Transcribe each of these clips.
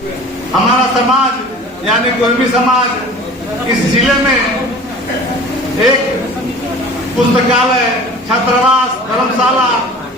हमारा समाज यानी कुर्मी समाज इस जिले में एक पुस्तकालय, छात्रावास, धर्मशाला,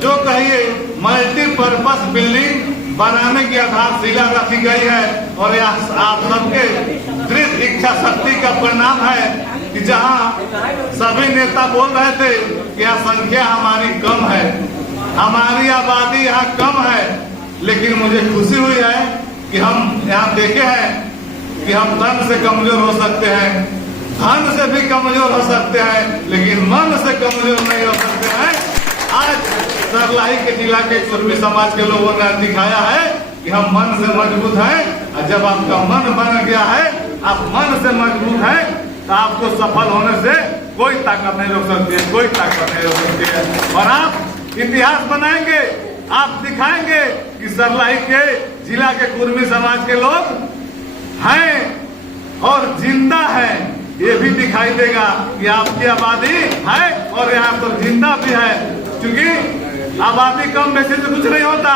जो कहिए मल्टीपर्पज बिल्डिंग बनाने की आधारशिला रखी गई है। और यह आप सबके दृढ़ इच्छा शक्ति का परिणाम है कि जहां सभी नेता बोल रहे थे कि यह संख्या हमारी कम है, हमारी आबादी यहाँ कम है, लेकिन मुझे खुशी हुई है कि हम यहाँ देखे हैं कि हम तन से कमजोर हो सकते हैं, धन से भी कमजोर हो सकते हैं, लेकिन मन से कमजोर नहीं हो सकते हैं। आज सरलाही के जिला के कुर्मी समाज के लोगों ने दिखाया है कि हम मन से मजबूत हैं। और जब आपका मन बन गया है, आप मन से मजबूत हैं, तो आपको सफल होने से कोई ताकत नहीं रोक सकती है, कोई ताकत नहीं रोक सकती है। और आप इतिहास बनाएंगे, आप दिखाएंगे कि सरलाही के जिला के कुर्मी समाज के लोग हैं और जिंदा हैं। ये भी दिखाई देगा कि आपकी आबादी है और यहाँ पर जिंदा भी है, क्योंकि आबादी कम बेसी से कुछ नहीं होता।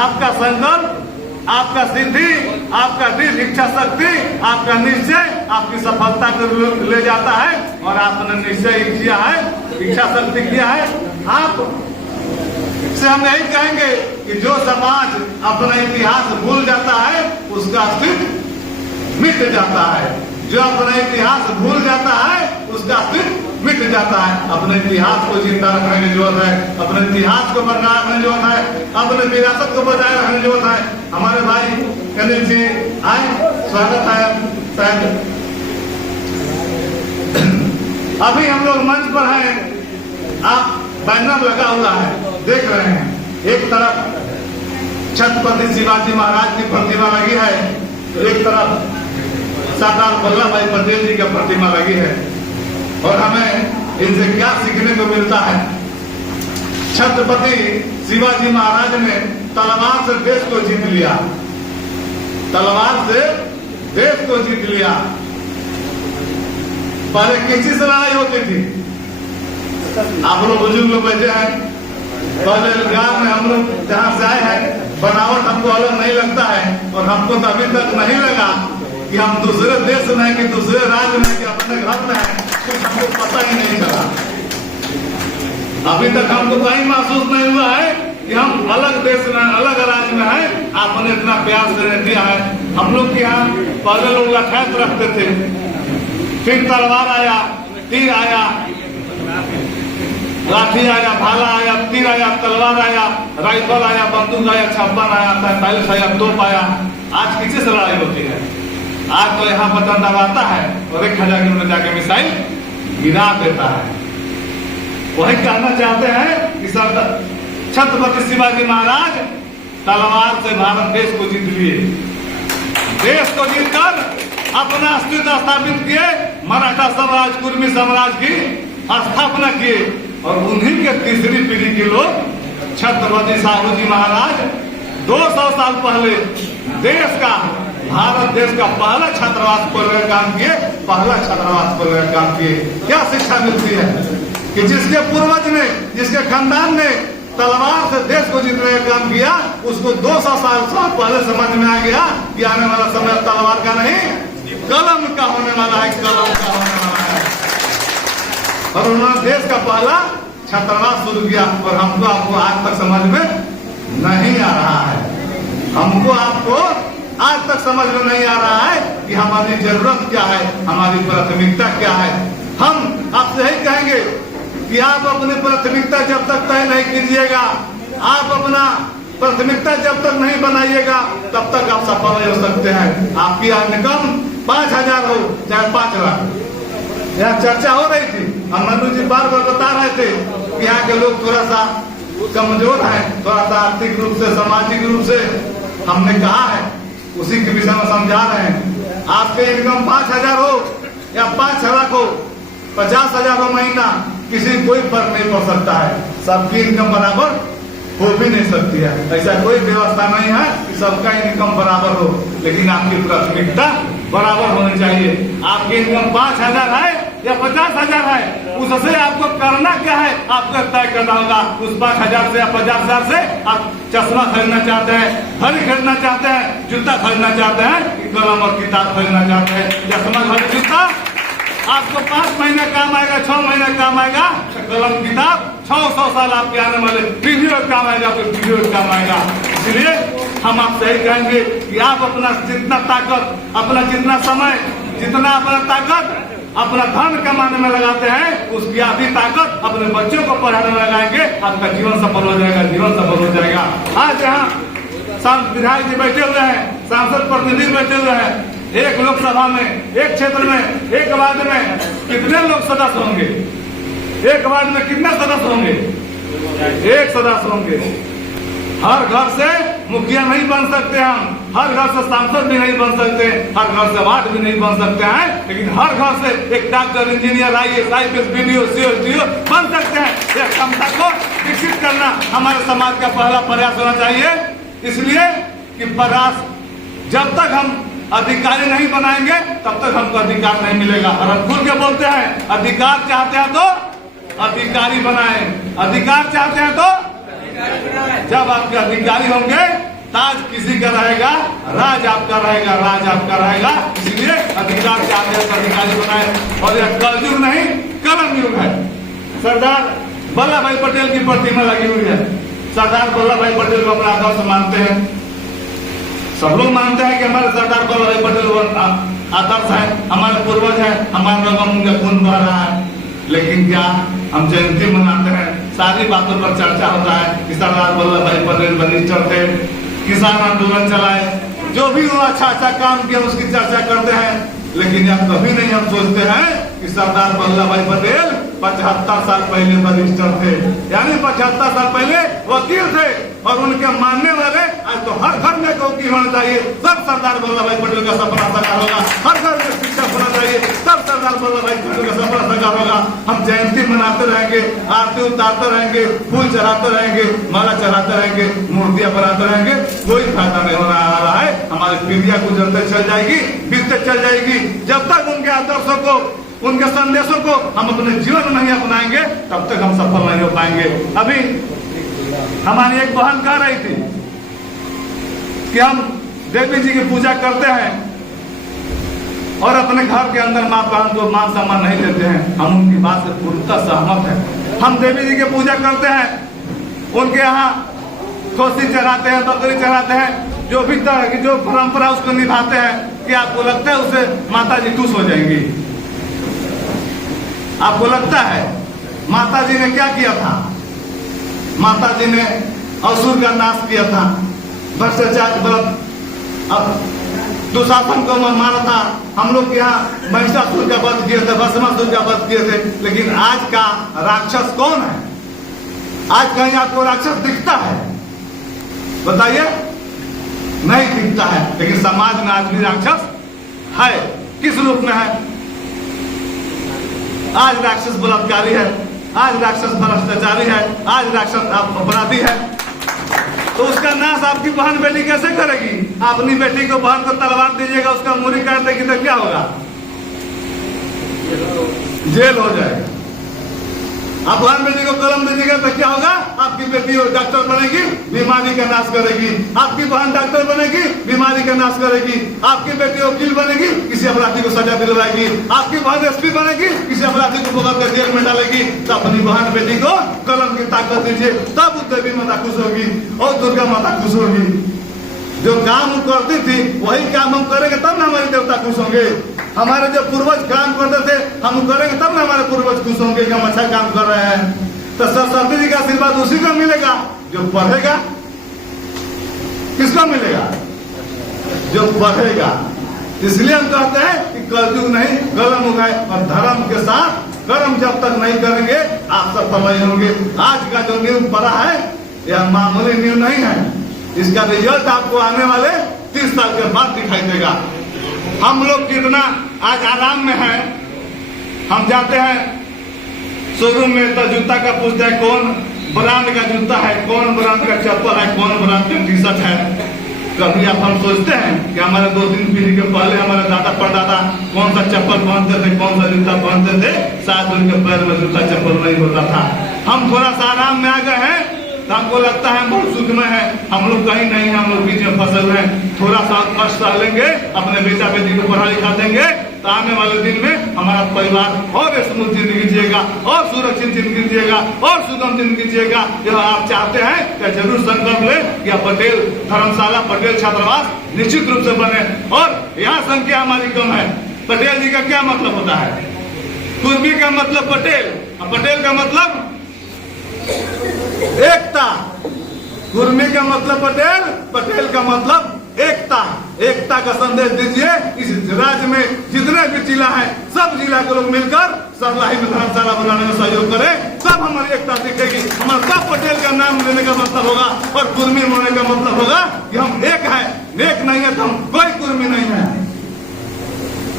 आपका संकल्प, आपका सिद्धि, आपका दृढ़ इच्छा शक्ति, आपका निश्चय आपकी सफलता को ले जाता है। और आपने निश्चय किया है, इच्छा शक्ति किया है। आप से हम यही कहेंगे कि जो समाज अपना इतिहास भूल जाता है उसका अस्तित्व मिट जाता है। जो अपना इतिहास भूल जाता है उसका अस्तित्व मिट जाता है। अपने इतिहास को जिंदा रखने की जरूरत है, अपने इतिहास को बरकरार रखने की जरूरत है, अपने विरासत को बचाए रखने की जरूरत है। हमारे भाई कनिल जी आए, स्वागत है शायद। अभी हम लोग मंच पर हैं, आप बैनर लगा हुआ है, देख रहे हैं। एक तरफ छत्रपति शिवाजी महाराज की प्रतिमा लगी है, तो एक तरफ सरदार वल्लभ भाई पटेल जी की प्रतिमा लगी है। और हमें इनसे क्या सीखने को मिलता है? छत्रपति शिवाजी महाराज ने तलवार से देश को जीत लिया, तलवार से देश को जीत लिया। पहले किसी से लड़ाई होती थी, आप लोग बुजुर्ग लोग बैठे हैं, पहले गांव में हम लोग जहाँ से आए हैं बनावट हमको अलग नहीं लगता है। और हमको तो अभी तक नहीं लगा कि हम दूसरे देश में हैं कि दूसरे राज्य में कि अपने घर में हैं, कुछ हमको पता ही नहीं चला। अभी तक हमको कहीं महसूस नहीं हुआ है कि हम अलग देश में, अलग राज्य में हैं। आपने इतना प्यार से दिया है। हम लोग के यहाँ पहले लोग लठैत रखते थे, फिर तलवार आया, तीर आया, लाठी आया, भाला आया, तीर आया, तलवार आया, राइफल आया, बंदूक आया, छप्पन आया, 45 आया, तोप आया। आज किसी से लड़ाई होती है? आज तो यहाँ बटन दबाता है और 1000 किलोमीटर जाके मिसाइल गिरा देता है। वही कहना चाहते हैं कि सरदार छत्रपति शिवाजी महाराज तलवार से भारत देश को जीत लिए, देश को जीतकर अपना अस्तित्व स्थापित किए, मराठा साम्राज्य, कुर्मी साम्राज्य की स्थापना किए। और उन्हीं के तीसरी पीढ़ी के लोग छत्रपति साहू जी महाराज 200 साल पहले देश का, भारत देश का पहला छात्रावास खोलने का काम किए, पहला छात्रावास खोलने का काम किए। क्या शिक्षा मिलती है कि जिसके पूर्वज ने, जिसके खानदान ने तलवार से देश को जीतने का काम किया, उसको 200 साल पहले समझ में आ गया कि आने वाला समय तलवार का नहीं, कलम का होने वाला है, कलम का होने वाला है। और उन्होंने देश का पहला छात्रावास शुरू किया। और हमको आपको आज तक समझ में नहीं आ रहा है, हमको आपको आज तक समझ में नहीं आ रहा है कि हमारी जरूरत क्या है, हमारी प्राथमिकता क्या है। हम आपसे यही कहेंगे कि आप अपनी प्राथमिकता जब तक तय नहीं कीजिएगा, आप अपना प्राथमिकता जब तक नहीं बनाइएगा, तब तक आप सफल नहीं हो सकते हैं। आपकी इनकम 5000 हो चाहे 5 लाख। यहाँ चर्चा हो रही थी, हम मनु जी बार बार बता रहे थे कि यहाँ के लोग थोड़ा सा कमजोर हैं, थोड़ा सा आर्थिक रूप से, सामाजिक रूप से। हमने कहा है, उसी के विषय में समझा रहे हैं। आपके इनकम 5000 हो या 5 लाख हो, 50,000 हो महीना, किसी कोई फर्क नहीं पड़ सकता है। सबकी इनकम बराबर हो भी नहीं सकती है। ऐसा कोई व्यवस्था नहीं है कि सबका इनकम बराबर हो, लेकिन आपकी प्राथमिकता बराबर होनी चाहिए। आपकी इनकम 5000 है या 50,000 है, उससे आपको करना क्या है, आपको तय करना होगा। उस 5,000 से या 50,000 से आप चश्मा खरीदना चाहते हैं, घड़ी खरीदना चाहते हैं, जूता खरीदना चाहते हैं, कलम और किताब खरीदना चाहते हैं। चश्मा घड़ी जूता आपको 5 महीने काम आएगा, 6 महीने काम आएगा। कलम किताब 600 साल आपके आने वाले पीढ़ी में काम आएगा, आपके पीढ़ी में काम आएगा। इसलिए हम आपसे यही कहेंगे कि आप अपना जितना ताकत, अपना जितना समय, जितना अपना ताकत अपना धन कमाने में लगाते हैं, उसकी आधी ताकत अपने बच्चों को पढ़ाने में लगाएंगे, आपका जीवन सफल हो जाएगा, जीवन सफल हो जाएगा। आज यहाँ विधायक जी बैठे हुए हैं, सांसद प्रतिनिधि बैठे हुए हैं। एक लोकसभा में, एक क्षेत्र में, एक वार्ड में कितने लोग सदस्य होंगे? एक वार्ड में कितने सदस्य होंगे? 1 सदस्य होंगे। हर घर से मुखिया नहीं बन सकते हम, हर घर से सांसद भी नहीं बन सकते, हर घर से वार्ड भी नहीं बन सकते हैं, लेकिन हर घर से एक doctor, engineer, IAS, IPS, BDO, CO बन सकते हैं। यह क्षमता को विकसित करना हमारे समाज का पहला प्रयास होना चाहिए। इसलिए कि प्रयास जब तक हम अधिकारी नहीं बनाएंगे तब तक हमको अधिकार नहीं मिलेगा। और हम खुल के बोलते हैं, अधिकार चाहते हैं तो अधिकारी बनाएं, अधिकार चाहते हैं तो जब आपके अधिकारी होंगे, ताज किसी का रहेगा, राज आपका रहेगा, राज आपका रहेगा। इसलिए अधिकार चाहते हैं तो अधिकारी बनाए। और यह कलयुग नहीं, कलम युग है। सरदार वल्लभ भाई पटेल की प्रतिमा लगी हुई है। सरदार वल्लभ भाई पटेल को अपना आदर्श मानते हैं, सब लोग मानते हैं कि हमारे सरदार वल्लभ भाई पटेल आदर्श है, हमारे पूर्वज है, हमारे लोगों में खून बह रहा है। लेकिन क्या हम जयंती मनाते हैं, सारी बातों पर चर्चा होता है कि सरदार वल्लभ भाई पटेल बलिष्ठ थे, किसान आंदोलन चलाए, जो भी वो अच्छा काम किया उसकी चर्चा करते हैं। लेकिन यह कभी नहीं हम सोचते हैं कि सरदार वल्लभ भाई पटेल 75 साल पहले बलिष्ठ थे, यानी 75 साल पहले वकील थे। और उनके मानने वाले आज तो हर घर में वकील होना चाहिए, सब सरदार वल्लभ भाई पटेल का सपना साकार होगा। हर घर में शिक्षक होना चाहिए, सब सरदार वल्लभ भाई पटेल का सपना साकार होगा। हम जयंती मनाते रहेंगे, आरती उतारते रहेंगे, फूल चढ़ाते रहेंगे, माला चढ़ाते रहेंगे, मूर्तियां बनाते रहेंगे, कोई फायदा नहीं होने आ रहा है। हमारी पीढ़ियां गुजरते चल जाएगी, बीतते चल जाएगी। जब तक उनके आदर्शों को, उनके संदेशों को हम अपने जीवन में नहीं अपनाएंगे, तब तक हम सफल नहीं हो पाएंगे। अभी हमारी एक बहन कह रही थी कि हम देवी जी की पूजा करते हैं और अपने घर के अंदर मां बहन को मान सम्मान नहीं देते हैं। हम उनकी बात से पूर्णतः सहमत हैं। हम देवी जी की पूजा करते हैं, उनके यहाँ खोसी चढ़ाते हैं, बकरी चढ़ाते हैं, जो भी तरह की जो परंपरा उसको निभाते हैं। कि आपको लगता है उसे माता जी खुश हो जाएंगी? आपको लगता है माता जी ने क्या किया था? माता जी ने असुर का नाश किया था, भ्रष्टाचार, अब दुशासन को मारा था। हम लोग यहाँ महिषासुर का वध किए थे, भस्मासुर का वध किए थे। लेकिन आज का राक्षस कौन है? आज कहीं आपको राक्षस दिखता है? बताइए, नहीं दिखता है। लेकिन समाज में आज भी राक्षस है। किस रूप में है? आज राक्षस बलात्कारी है, आज राक्षस भ्रष्टाचारी है, आज राक्षस अपराधी है। तो उसका नाश आपकी बहन बेटी कैसे करेगी? अपनी बेटी को, बहन को तलवार दीजिएगा, उसका मुरी काट देगी तो क्या होगा? जेल हो जाएगा। आप बहन बेटी को कलम दीजिएगा तो क्या होगा? आपकी बेटी डॉक्टर बनेगी, बीमारी का नाश करेगी। आपकी बहन डॉक्टर बनेगी, बीमारी का नाश करेगी। आपकी बेटी वकील बनेगी, किसी अपराधी को सजा दिलवाएगी। आपकी बहन SP बनेगी, किसी अपराधी को पकड़ कर जेल में डालेगी। तो अपनी बहन बेटी को कलम की ताकत दीजिए, तब देवी माता खुश होगी और दुर्गा माता खुश होगी। जो काम हम करती थी वही काम हम करेंगे तब ना हमारे देवता खुश होंगे। हमारे जो पूर्वज काम करते थे हम करेंगे तब ना हमारे पूर्वज खुश होंगे कि हम अच्छा काम कर रहे हैं। तो सरस्वती जी का आशीर्वाद उसी को मिलेगा जो पढ़ेगा। किसको मिलेगा? जो पढ़ेगा। इसलिए हम कहते हैं कि कलयुग नहीं, कलम युग है। और धर्म के साथ कर्म जब तक नहीं करेंगे आप सफल नहीं होंगे। आज का जो न्यूज पड़ा है यह मामूली न्यूज नहीं है। इसका रिजल्ट आपको आने वाले 30 साल के बाद दिखाई देगा। हम लोग कितना आज आराम में हैं। हम जाते हैं शोरूम में तो जूता का पूछते हैं कौन ब्रांड का जूता है, कौन ब्रांड का चप्पल है, कौन ब्रांड का टी-शर्ट है। कभी आप हम सोचते हैं कि हमारे 2-3 पीढ़ी के पहले हमारे दादा परदादा कौन सा चप्पल पहनते थे, कौन सा जूता पहनते थे, शायद उनके पैर में जूता चप्पल नहीं होता था। हम थोड़ा सा आराम में आ गए हैं तो हमको लगता है बहुत सुख में है, हम लोग कहीं नहीं है, हम लोग बीच में फसल हैं। थोड़ा सा कष्ट सह लेंगे, अपने बेटा बेटी को पढ़ा लिखा देंगे तो आने वाले दिन में हमारा परिवार और स्मूथ जिंदगी जिएगा और सुरक्षित जिंदगी जिएगा और सुगम जिंदगी जिएगा। यह आप चाहते हैं तो जरूर संकल्प ले कि पटेल धर्मशाला, पटेल छात्रावास निश्चित रूप से बने। और यहाँ संख्या हमारी कम है। पटेल जी का क्या मतलब होता है? कुर्मी का मतलब पटेल, पटेल का मतलब एकता। कुर्मी का मतलब पटेल, पटेल का मतलब एकता। एकता का संदेश दीजिए। इस राज्य में जितने भी जिला है, सब जिला के लोग मिलकर सरलाही में धर्मशाला बनाने में सहयोग करें, सब हमारी एकता दिखेगी। हमारा सब पटेल का नाम लेने का मतलब होगा और कुर्मी होने का मतलब होगा कि हम एक है। एक नहीं है तो हम कोई कुर्मी नहीं है।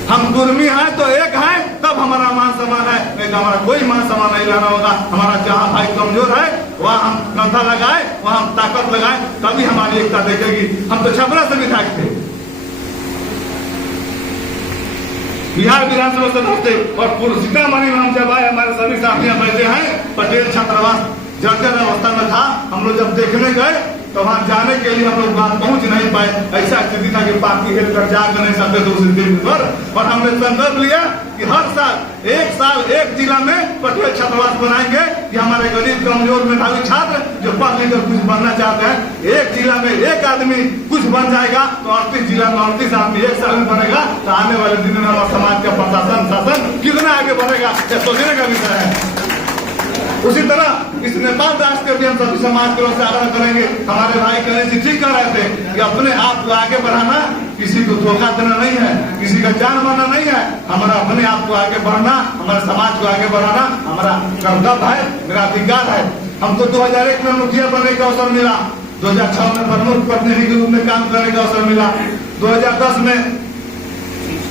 हम कुर्मी है तो एक है, तब हमारा मान सम्मान है, नहीं तो हमारा कोई मान सम्मान नहीं रहना होगा। हमारा जहाँ भाई कमजोर है वहाँ हम कंधा लगाए, वहाँ हम ताकत लगाए, तभी हमारी एकता देखेगी। हम तो छपरा से विधायक थे, बिहार विधानसभा सदस्य थे और सीतामढ़ी में हम जब आए, हमारे सभी साथियां बैठे हैं। पटेल छात्रावास जर्जर अवस्था में था। हम लोग जब देखने गए तो वहां जाने के लिए हम लोग वहां पहुंच नहीं पाए। ऐसा स्थिति था कि पार्टी हेल कर जा नहीं सकते थे उस दिन पर। और हमने संकल्प लिया कि हर साल एक जिला में पटेल छात्रावास बनाएंगे कि हमारे गरीब कमजोर मेधावी छात्र जो पढ़ लिख कर कुछ बनना चाहते हैं, एक जिला में एक आदमी कुछ बन जाएगा तो 38 जिला में 38 आदमी एक साल में बनेगा तो आने वाले दिन में हमारे समाज का प्रशासन शासन कितना आगे बढ़ेगा, यह सोचने का विषय है। उसी तरह इस नेपाल राष्ट्र के भी हम सभी समाज के लोग से आग्रह करेंगे। हमारे भाई गणेश जी ठीक कर रहे थे कि अपने आप को आगे बढ़ाना, किसी को धोखा देना नहीं है, किसी का जान मारना नहीं है। हमारा अपने आप को आगे बढ़ना, हमारे समाज को आगे बढ़ाना हमारा कर्तव्य है, मेरा अधिकार है। हमको 2001 में मुखिया बनने का अवसर मिला, 2006 में प्रमुख प्रतिनिधि के रूप में काम करने का अवसर मिला, 2010 में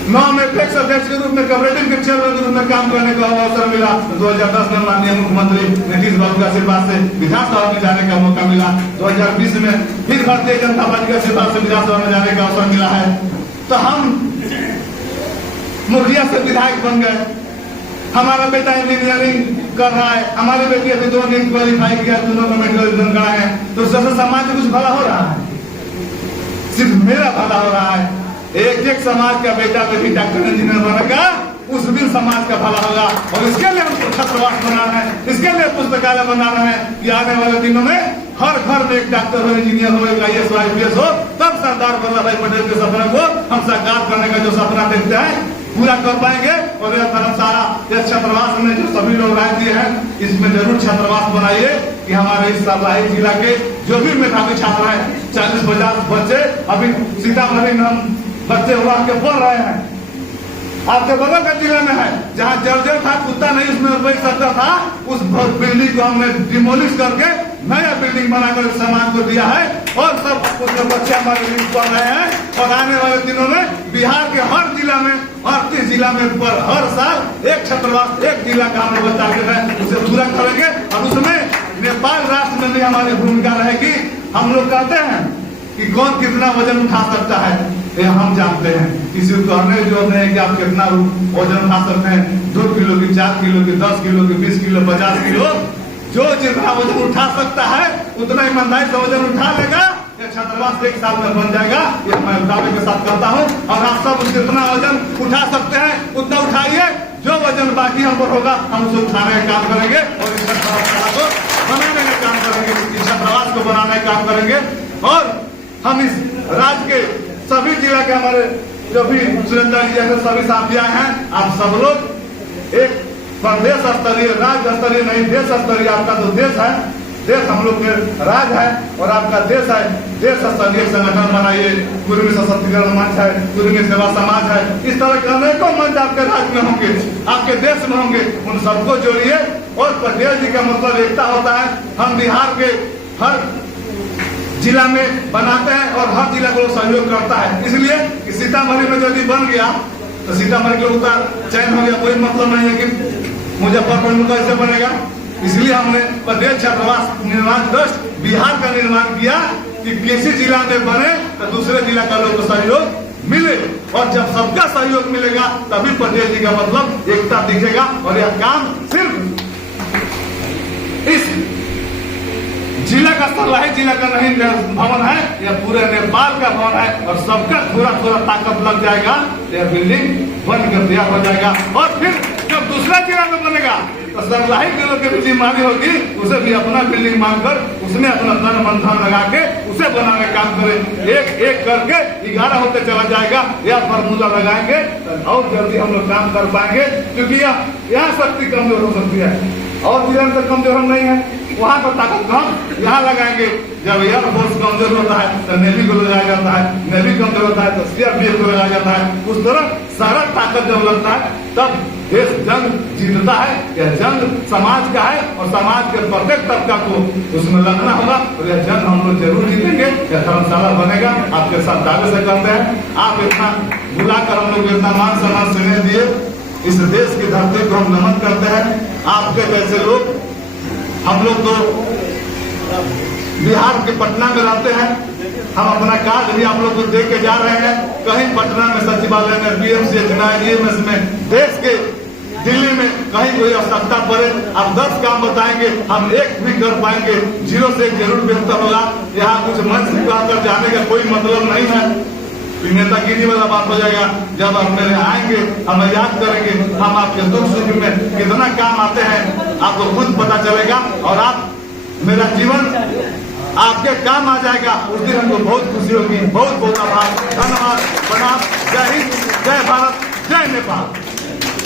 9 में अध्यक्ष के रूप में कॉपरेटिव के चेयरमैन के रूप में काम करने का अवसर मिला। 2010 में माननीय मुख्यमंत्री नीतीश बाबू के आशीर्वाद से विधानसभा में जाने का मौका मिला। 2020 में फिर भारतीय जनता पार्टी के आशीर्वाद से विधानसभा में जाने का अवसर मिला है। तो हम मुखिया से विधायक बन गए। हमारा बेटा इंजीनियरिंग कर रहा है, हमारे बेटी अभी 2 नीट क्वालिफाई किया, दोनों में मेडिकल रिजल्ट करा है। तो सबसे समाज में कुछ भला हो रहा है, सिर्फ मेरा भला हो रहा है। एक समाज का बेटा बेटी डॉक्टर इंजीनियर बनेगा, उस दिन समाज का भला होगा। और इसके लिए हम छात्रावास बना रहे हैं, इसके लिए पुस्तकालय बना रहे हैं कि आने वाले दिनों में हर घर में एक डॉक्टर हो, इंजीनियर हो, IAS IPS हो, तब सरदार वल्लभ भाई पटेल के सपने को हम साकार करने का जो सपना देखते हैं पूरा कर पाएंगे। और यह धर्मशाला, यह छात्रावास में जो सभी लोग राय दिए हैं, इसमें जरूर छात्रावास बनाइए कि हमारे इस सरलाही जिला के जो भी मेधावी छात्र हैं, 40-50 बच्चे अभी सीतामढ़ी में हम बच्चे हुआ के पढ़ रहे हैं। आपके बगल का जिला में है जहाँ जर्जर था, कुत्ता नहीं उसमें बैठ सकता था, उस बिल्डिंग को हमने डिमोलिश करके नया बिल्डिंग बनाकर समाज को दिया है और सब उसके बच्चे हमारे लिए पढ़ रहे हैं। और आने वाले दिनों में बिहार के हर जिला में, 38 जिला में पर हर साल एक छात्रावास, एक जिला का हम लोग टारगेट है, उसे पूरा करेंगे। और उसमें नेपाल राष्ट्र में भी हमारी भूमिका रहेगी। हम लोग कहते हैं कि कौन कितना वजन उठा सकता है, ये हम जानते हैं। किसी को कहने की जरूरत नहीं है कि आप कितना वजन उठा सकते हैं। 2 किलो की, 4 किलो की, 10 किलो की, 20 किलो, 50 किलो, जो जितना वजन उठा सकता है उतना ईमानदारी से वजन उठा लेगा। ये छात्रावास 1 साल में बन जाएगा, ये मैं दावे के साथ कहता हूँ। और आप सब जितना वजन उठा सकते हैं उतना उठाइए, जो वजन बाकी हम पर होगा हम उसे उठाने का काम करेंगे और इस छात्रावास को बनाने का काम करेंगे, इस छात्रावास को बनाने का काम करेंगे। और हम इस राज्य के सभी जिला के हमारे जो भी सुरेंद्र जी जैसे सभी साथी आए हैं, आप सब लोग एक प्रदेश स्तरीय, राज्य स्तरीय नहीं, देश स्तरीय आपका तो देश है, देश हम लोग के राज्य है और आपका देश है, देश स्तरीय संगठन बनाइए। कुर्मी सशक्तिकरण मंच है, कुर्मी सेवा समाज है, इस तरह के अनेकों मंच आपके राज्य में होंगे, आपके देश में होंगे, उन सबको जोड़िए। और पटेल जी का मतलब एकता होता है। हम बिहार के हर जिला में बनाते हैं और हर जिला को सहयोग करता है। इसलिए कि सीतामढ़ी में यदि बन गया तो सीतामढ़ी के लोग का चयन हो गया, कोई मतलब नहीं है कि मुजफ्फरपुर में कैसे बनेगा। इसलिए हमने पटेल छात्रावास निर्माण ट्रस्ट बिहार का निर्माण किया कि किसी जिला में बने तो दूसरे जिला का लोग सहयोग मिले, और जब सबका सहयोग मिलेगा तभी पटेल जी का मतलब एकता दिखेगा। और यह काम सिर्फ इस जिला का सर्लाही जिला का नहीं भवन है, यह पूरे नेपाल का भवन है, और सबका थोड़ा थोड़ा ताकत लग जाएगा, यह बिल्डिंग बनकर तैयार हो जाएगा। और फिर जब दूसरा जिला में बनेगा तो सर्लाही के लोग की भी जिम्मेदारी होगी, उसे भी अपना बिल्डिंग मांगकर उसमें अपना तन मन धन लगा के उसे बनाने का काम करे। एक एक करके 11 होते चला जाएगा, यह फॉर्मूला लगाएंगे तो और जल्दी हम लोग काम कर पाएंगे, क्योंकि यहाँ शक्ति कमजोर हो सकती है और जिला में कमजोर हम नहीं है, वहाँ पर ताकत हम यहाँ लगाएंगे। जब एयर फोर्स कमजोर होता है तो नेवी को लगाया जाता है, नेवी कमजोर होता है तो सीआरपीएफ को लगाया जाता है। उस तरह सारा ताकत जब लगता है तब देश जंग जीतता है। यह जंग समाज का है और समाज के प्रत्येक तबका को उसमें लगना होगा, और यह जंग हम लोग जरूर जीतेंगे। यह धर्मशाला बनेगा, आपके साथ दावे से करते हैं। आप इतना बुलाकर हम लोग इतना मान सम्मान स्नेह दिए, इस देश की धरती को हम नमन करते हैं। आपके जैसे लोग, हम लोग तो बिहार के पटना में रहते हैं, हम अपना कार्ड भी आप लोग को दे के जा रहे हैं। कहीं पटना में सचिवालय में, बीएमसीएच में, IMS में, देश के दिल्ली में कहीं कोई आवश्यकता पड़े, आप 10 काम बताएंगे, हम एक भी कर पाएंगे। 0 से 1 जरूर बेहतर होगा। यहाँ कुछ मंच कर जाने का कोई मतलब नहीं है, नेतागिरी वाला बात हो जाएगा। जब आप मेरे आएंगे, हम याद करेंगे, हम आपके दुख सुख में कितना काम आते हैं आपको खुद पता चलेगा, और आप मेरा जीवन आपके काम आ जाएगा। उस दिन हमको बहुत खुशी होगी। बहुत बहुत आभार, धन्यवाद, प्रणाम। जय हिंद, जय भारत, जय नेपाल।